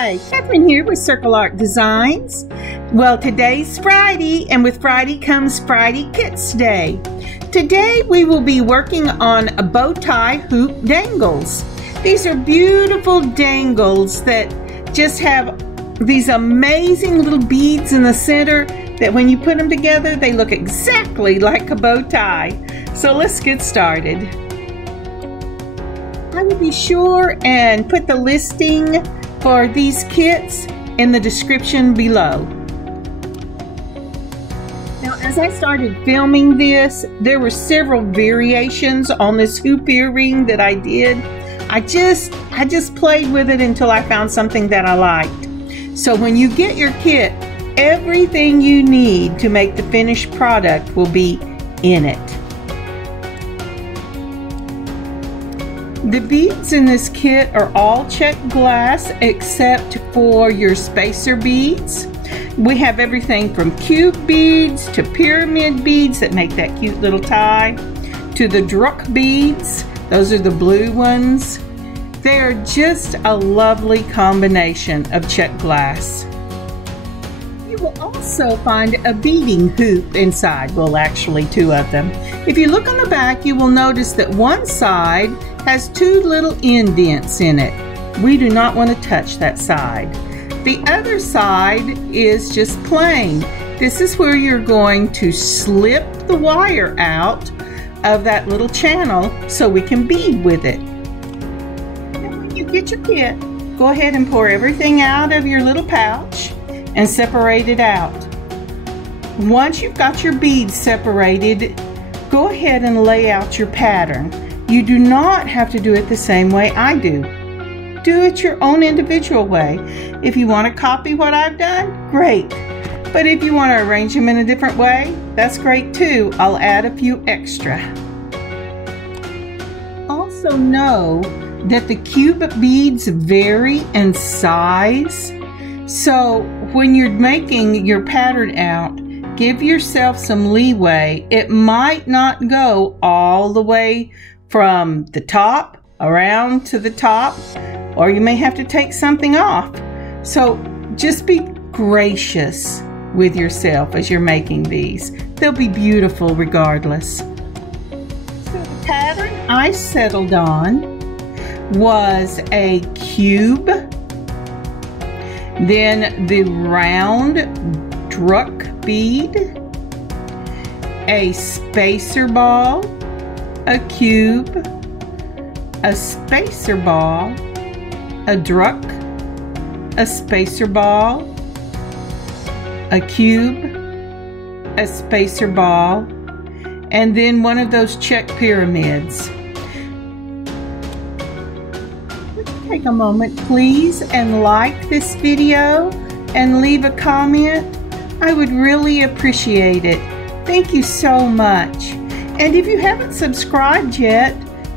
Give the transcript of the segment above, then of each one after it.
Hi, Kathryn here with Circle Art Designs. Well, today's Friday, and with Friday comes Friday Kits Day. Today we will be working on a bow tie hoop dangles. These are beautiful dangles that just have these amazing little beads in the center that when you put them together, they look exactly like a bow tie. So let's get started. I will be sure and put the listing for these kits in the description below. Now, as I started filming this, there were several variations on this hoop earring that I did. I just played with it until I found something that I liked. So when you get your kit, everything you need to make the finished product will be in it. The beads in this kit are all Czech glass except for your spacer beads. We have everything from cube beads to pyramid beads that make that cute little tie, to the druk beads. Those are the blue ones. They are just a lovely combination of Czech glass. You will also find a beading hoop inside. Well, actually two of them. If you look on the back, you will notice that one side has two little indents in it. We do not want to touch that side. The other side is just plain. This is where you're going to slip the wire out of that little channel so we can bead with it. And when you get your kit, go ahead and pour everything out of your little pouch and separate it out. Once you've got your beads separated, go ahead and lay out your pattern. You do not have to do it the same way I do. Do it your own individual way. If you want to copy what I've done, great. But if you want to arrange them in a different way, that's great too. I'll add a few extra. Also know that the cube beads vary in size. So when you're making your pattern out, give yourself some leeway. It might not go all the way from the top around to the top, or you may have to take something off. So just be gracious with yourself as you're making these. They'll be beautiful regardless. So the pattern I settled on was a cube, then the round druk bead, a spacer ball, a cube, a spacer ball, a druk, a spacer ball, a cube, a spacer ball, and then one of those Czech pyramids. Would you take a moment, please, and like this video and leave a comment? I would really appreciate it. Thank you so much. And if you haven't subscribed yet,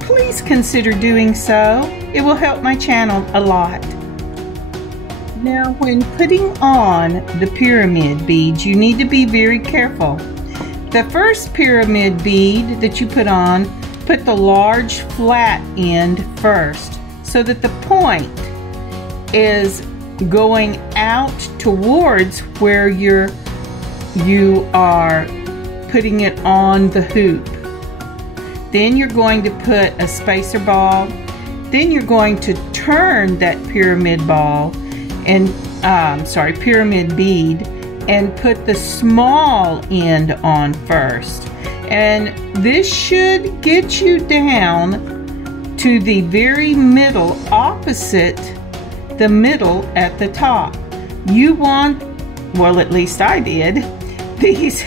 please consider doing so. It will help my channel a lot. Now, when putting on the pyramid beads, you need to be very careful. The first pyramid bead that you put on, put the large flat end first, so that the point is going out towards where you are putting it on the hoop. Then you're going to put a spacer ball. Then you're going to turn that pyramid ball and pyramid bead and put the small end on first. And this should get you down to the very middle, opposite the middle at the top. You want, well, at least I did, these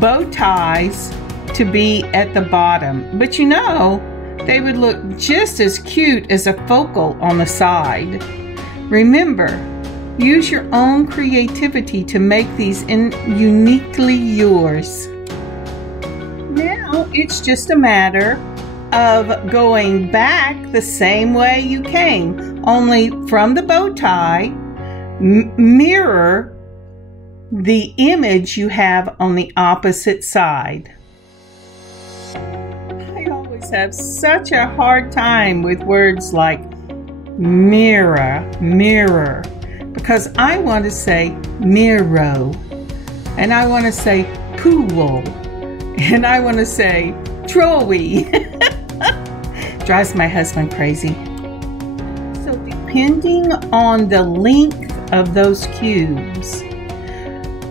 bow ties to be at the bottom, but you know, they would look just as cute as a focal on the side. Remember, use your own creativity to make these uniquely yours. Now it's just a matter of going back the same way you came, only from the bow tie, mirror the image you have on the opposite side. I always have such a hard time with words like mirror, mirror, because I want to say mirror, and I want to say pool, and I want to say trolley. Drives my husband crazy. So depending on the length of those cubes,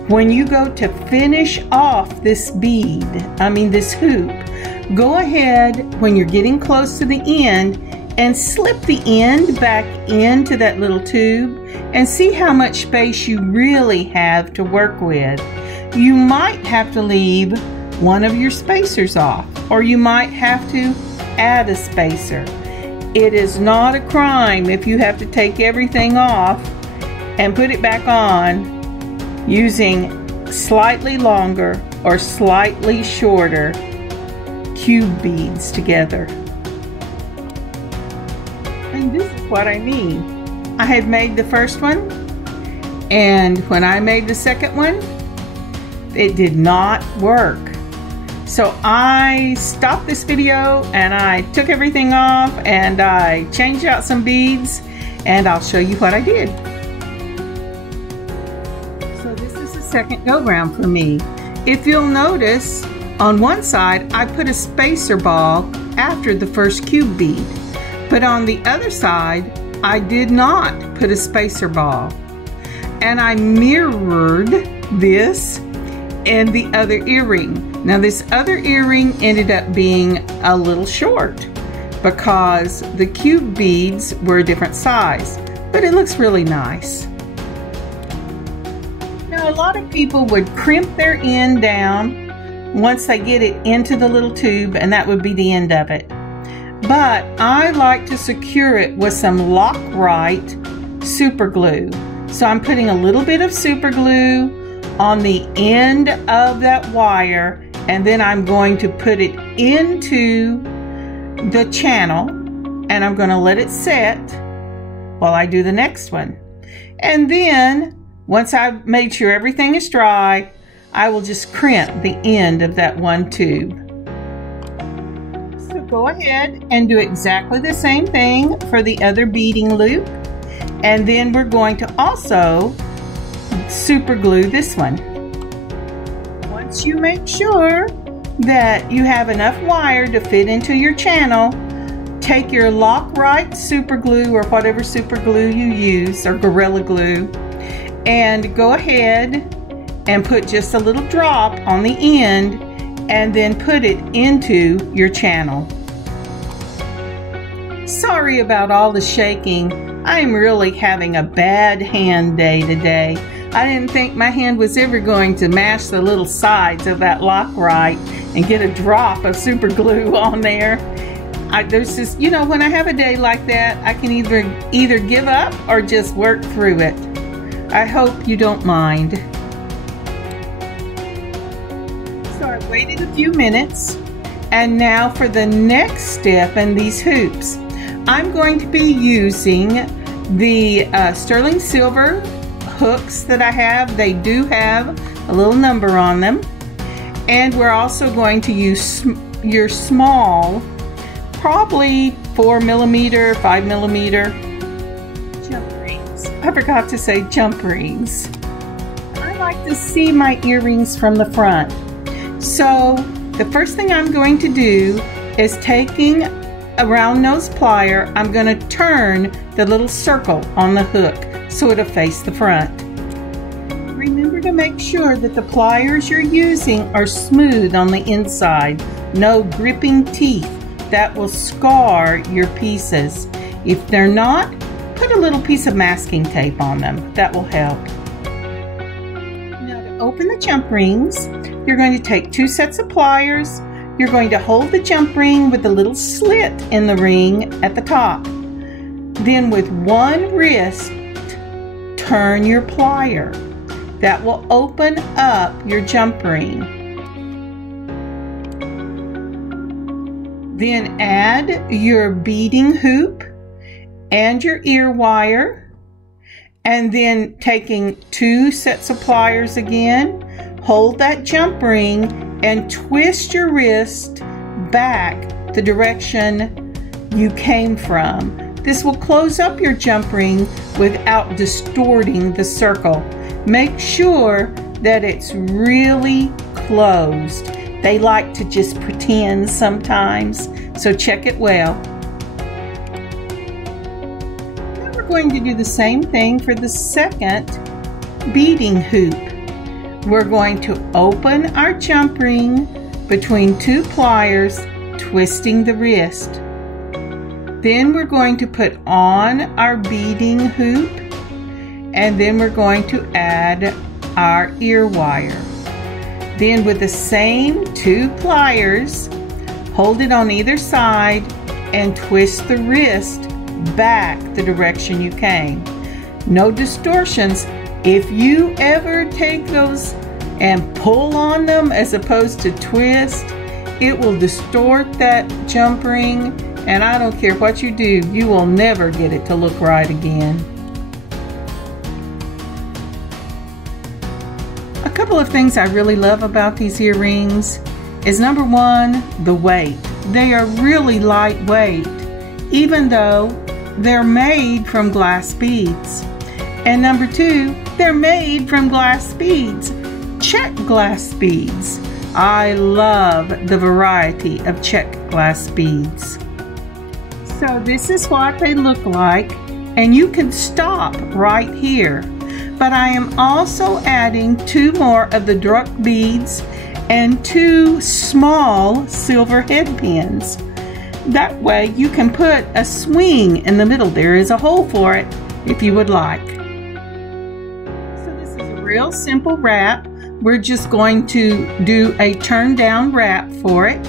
when you go to finish off this bead, this hoop, go ahead when you're getting close to the end and slip the end back into that little tube and see how much space you really have to work with. You might have to leave one of your spacers off, or you might have to add a spacer. It is not a crime if you have to take everything off and put it back on using slightly longer or slightly shorter cube beads together. And this is what I mean. I had made the first one, and when I made the second one, it did not work. So I stopped this video and I took everything off and I changed out some beads, and I'll show you what I did. So this is the second go round for me. If you'll notice, on one side I put a spacer ball after the first cube bead, but on the other side I did not put a spacer ball, and I mirrored this and the other earring. Now this other earring ended up being a little short because the cube beads were a different size, but it looks really nice. Now a lot of people would crimp their end down once they get it into the little tube, and that would be the end of it. But I like to secure it with some Lock-Right super glue. So I'm putting a little bit of super glue on the end of that wire, and then I'm going to put it into the channel, and I'm going to let it set while I do the next one. And then once I've made sure everything is dry, I will just crimp the end of that one tube. So go ahead and do exactly the same thing for the other beading loop, and then we're going to also super glue this one. Once you make sure that you have enough wire to fit into your channel, take your Lock-Right super glue or whatever super glue you use, or Gorilla Glue, and go ahead and put just a little drop on the end, and then put it into your channel. Sorry about all the shaking. I'm really having a bad hand day today. I didn't think my hand was ever going to mash the little sides of that Lock-Right and get a drop of super glue on there. There's just, you know, when I have a day like that, I can either give up or just work through it. I hope you don't mind. So I waited a few minutes, and now for the next step in these hoops. I'm going to be using the sterling silver hooks that I have. They do have a little number on them, and we're also going to use your small, probably 4mm, 5mm jump rings. I forgot to say jump rings. I like to see my earrings from the front, so the first thing I'm going to do is, taking a round nose plier, I'm going to turn the little circle on the hook so it'll face the front. Remember to make sure that the pliers you're using are smooth on the inside. No gripping teeth. That will scar your pieces. If they're not, put a little piece of masking tape on them. That will help. Now to open the jump rings, you're going to take 2 sets of pliers. You're going to hold the jump ring with a little slit in the ring at the top. Then with one wrist, turn your plier. That will open up your jump ring. Then add your beading hoop and your ear wire, and then taking 2 sets of pliers again, hold that jump ring and twist your wrist back the direction you came from. This will close up your jump ring without distorting the circle. Make sure that it's really closed. They like to just pretend sometimes, so check it well. Now we're going to do the same thing for the second beading hoop. We're going to open our jump ring between two pliers, twisting the wrist. Then we're going to put on our beading hoop, and then we're going to add our ear wire. Then with the same two pliers, hold it on either side and twist the wrist back the direction you came. No distortions. If you ever take those and pull on them as opposed to twist, it will distort that jump ring, and I don't care what you do, you will never get it to look right again. A couple of things I really love about these earrings is, number one, the weight. They are really lightweight, even though they're made from glass beads. And number two, they're made from glass beads, Czech glass beads. I love the variety of Czech glass beads. So this is what they look like, and you can stop right here. But I am also adding two more of the druk beads and two small silver head pins. That way you can put a swing in the middle. There is a hole for it if you would like. So this is a real simple wrap. We're just going to do a turn down wrap for it.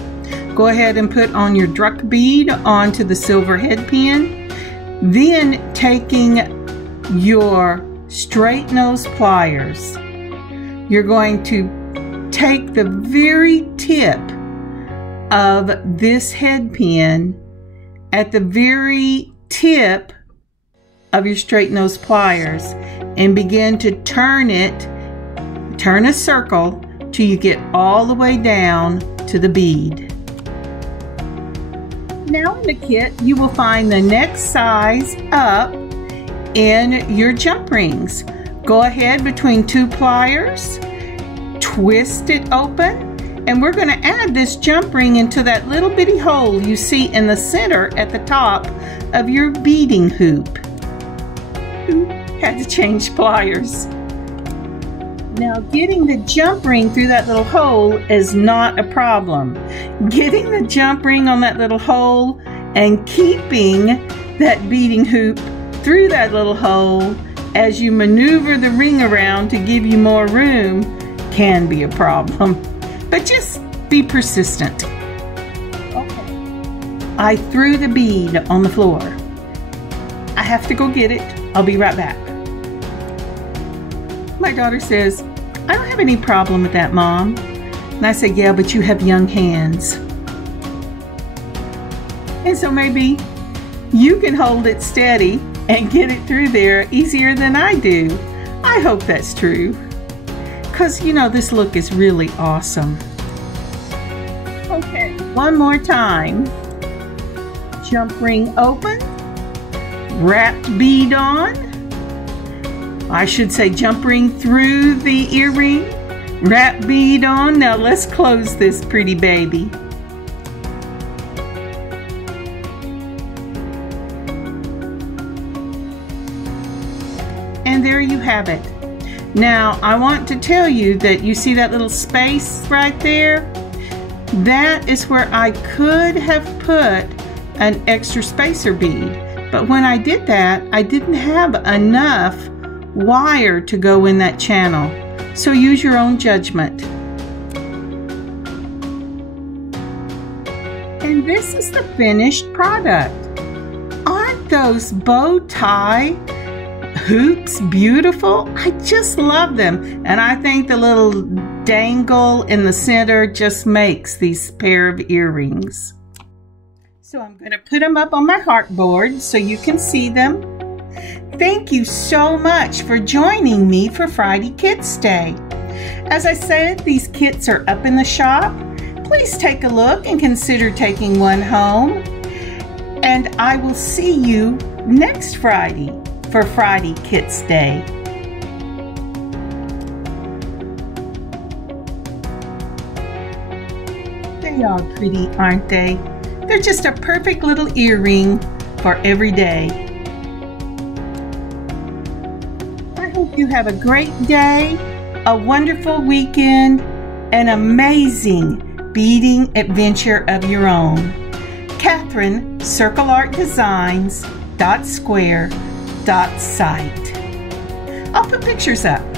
Go ahead and put on your druk bead onto the silver head pin. Then taking your straight nose pliers, you're going to take the very tip of this head pin at the very tip of your straight nose pliers and begin to turn it, turn a circle till you get all the way down to the bead. Now in the kit, you will find the next size up in your jump rings. Go ahead between two pliers, twist it open, and we're going to add this jump ring into that little bitty hole you see in the center at the top of your beading hoop. Ooh, had to change pliers. Now getting the jump ring through that little hole is not a problem. Getting the jump ring on that little hole and keeping that beading hoop through that little hole as you maneuver the ring around to give you more room can be a problem. But just be persistent. Okay. I threw the bead on the floor. I have to go get it. I'll be right back. My daughter says, "I don't have any problem with that, Mom." And I say, "Yeah, but you have young hands." And so maybe you can hold it steady and get it through there easier than I do. I hope that's true. Because, you know, this look is really awesome. Okay, one more time. Jump ring open. Wrapped bead on. I should say jump ring through the earring. Wrap bead on. Now let's close this pretty baby. And there you have it. Now I want to tell you that you see that little space right there? That is where I could have put an extra spacer bead. But when I did that, I didn't have enough wire to go in that channel. So use your own judgment. And this is the finished product. Aren't those bow tie hoops beautiful? I just love them. And I think the little dangle in the center just makes these pair of earrings. So I'm going to put them up on my heartboard so you can see them. Thank you so much for joining me for Friday Kits Day. As I said, these kits are up in the shop. Please take a look and consider taking one home. and I will see you next Friday for Friday Kits Day. They are pretty, aren't they? They're just a perfect little earring for every day. I hope you have a great day, a wonderful weekend, an amazing beading adventure of your own. Kathryn, circleartdesigns.square.site. I'll put pictures up.